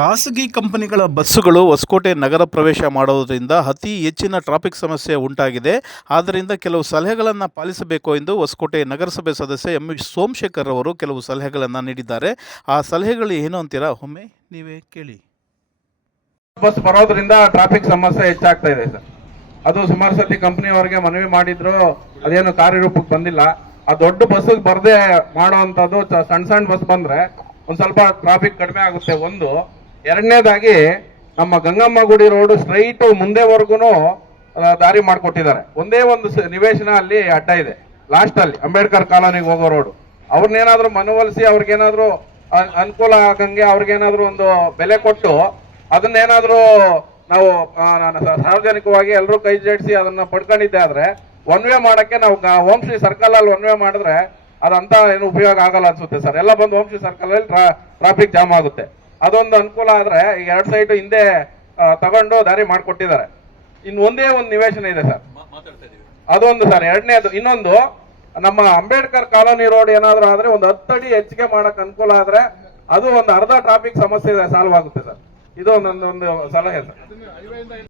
ಖಾಸಗಿ ಕಂಪನಿಗಳ ಬಸ್ಸುಗಳು ಹೊಸಕೋಟೆ ನಗರ ಪ್ರವೇಶ ಮಾಡೋದರಿಂದ ಅತಿ ಹೆಚ್ಚಿನ ಟ್ರಾಫಿಕ್ ಸಮಸ್ಯೆ ಉಂಟಾಗಿದೆ. ಆದ್ದರಿಂದ ಕೆಲವು ಸಲಹೆಗಳನ್ನು ಪಾಲಿಸಬೇಕು ಎಂದು ಹೊಸಕೋಟೆ ನಗರಸಭೆ ಸದಸ್ಯ ಎಂ ಸೋಮಶೇಖರ್ ಅವರು ಕೆಲವು ಸಲಹೆಗಳನ್ನು ನೀಡಿದ್ದಾರೆ. ಆ ಸಲಹೆಗಳು ಏನು ಅಂತೀರಾ? ಒಮ್ಮೆ ನೀವೇ ಕೇಳಿ. ಬಸ್ ಬರೋದ್ರಿಂದ ಟ್ರಾಫಿಕ್ ಸಮಸ್ಯೆ ಹೆಚ್ಚಾಗ್ತಾ ಇದೆ ಸರ್. ಅದು ಸುಮಾರು ಸತಿ ಕಂಪ್ನಿಯವರಿಗೆ ಮನವಿ ಮಾಡಿದ್ರು, ಅದೇನು ಕಾರ್ಯರೂಪಕ್ಕೆ ಬಂದಿಲ್ಲ. ಆ ದೊಡ್ಡ ಬಸ್ ಬರದೆ ಮಾಡುವಂತದ್ದು ಚ- ಸಣ್ಣ ಸಣ್ಣ ಬಸ್ ಬಂದ್ರೆ ಒಂದು ಸ್ವಲ್ಪ ಟ್ರಾಫಿಕ್ ಕಡಿಮೆ ಆಗುತ್ತೆ. ಒಂದು ಎರಡನೇದಾಗಿ ನಮ್ಮ ಗಂಗಮ್ಮ ಗುಡಿ ರೋಡ್ ಸ್ಟ್ರೈಟ್ ಮುಂದೆವರೆಗೂ ದಾರಿ ಮಾಡಿಕೊಟ್ಟಿದ್ದಾರೆ. ಒಂದೇ ಒಂದು ನಿವೇಶನ ಅಲ್ಲಿ ಅಡ್ಡ ಇದೆ. ಲಾಸ್ಟ್ ಅಲ್ಲಿ, ಅಂಬೇಡ್ಕರ್ ಕಾಲೋನಿಗೆ ಹೋಗೋ ರೋಡ್. ಅವ್ರನ್ನೇನಾದ್ರೂ ಮನವೊಲಿಸಿ ಅವ್ರಿಗೇನಾದ್ರೂ ಅನುಕೂಲ ಆಗಂಗೆ ಅವ್ರಿಗೇನಾದ್ರೂ ಒಂದು ಬೆಲೆ ಕೊಟ್ಟು, ಅದನ್ನೇನಾದ್ರೂ ನಾವು ಸಾರ್ವಜನಿಕವಾಗಿ ಎಲ್ಲರೂ ಕೈ ಜೋಡಿಸಿ ಅದನ್ನ ಪಡ್ಕೊಂಡಿದ್ದೆ ಆದ್ರೆ ಒನ್ ವೇ ಮಾಡಕ್ಕೆ ನಾವು ಓಂ ಶ್ರೀ ಸರ್ಕಲ್ ಅಲ್ಲಿ ಒನ್ ವೇ ಮಾಡಿದ್ರೆ, ಅದಂತ ಏನು ಉಪಯೋಗ ಆಗಲ್ಲ ಅನ್ಸುತ್ತೆ ಸರ್. ಎಲ್ಲ ಬಂದು ಓಂಶ್ರೀ ಸರ್ಕಲ್ ಅಲ್ಲಿ ಟ್ರಾಫಿಕ್ ಜಾಮ್ ಆಗುತ್ತೆ. ಅದೊಂದು ಅನುಕೂಲ ಆದ್ರೆ ಈಗ ಎರಡ್ ಸೈಟ್ ಹಿಂದೆ ತಗೊಂಡು ದಾರಿ ಮಾಡಿಕೊಟ್ಟಿದ್ದಾರೆ. ಇನ್ನು ಒಂದೇ ಒಂದು ನಿವೇಶನ ಇದೆ ಸರ್. ಅದೊಂದು ಸರ್. ಎರಡನೇದು ಇನ್ನೊಂದು ನಮ್ಮ ಅಂಬೇಡ್ಕರ್ ಕಾಲೋನಿ ರೋಡ್ ಏನಾದ್ರು ಆದ್ರೆ ಒಂದು ಹತ್ತಡಿ ಹೆಚ್ಚಿಗೆ ಮಾಡಕ್ ಅನುಕೂಲ ಆದ್ರೆ ಅದು ಒಂದು ಅರ್ಧ ಟ್ರಾಫಿಕ್ ಸಮಸ್ಯೆ ಸಾಲ್ವ್ ಆಗುತ್ತೆ ಸರ್. ಇದು ಒಂದೊಂದು ಒಂದು ಸಲಹೆ ಸರ್.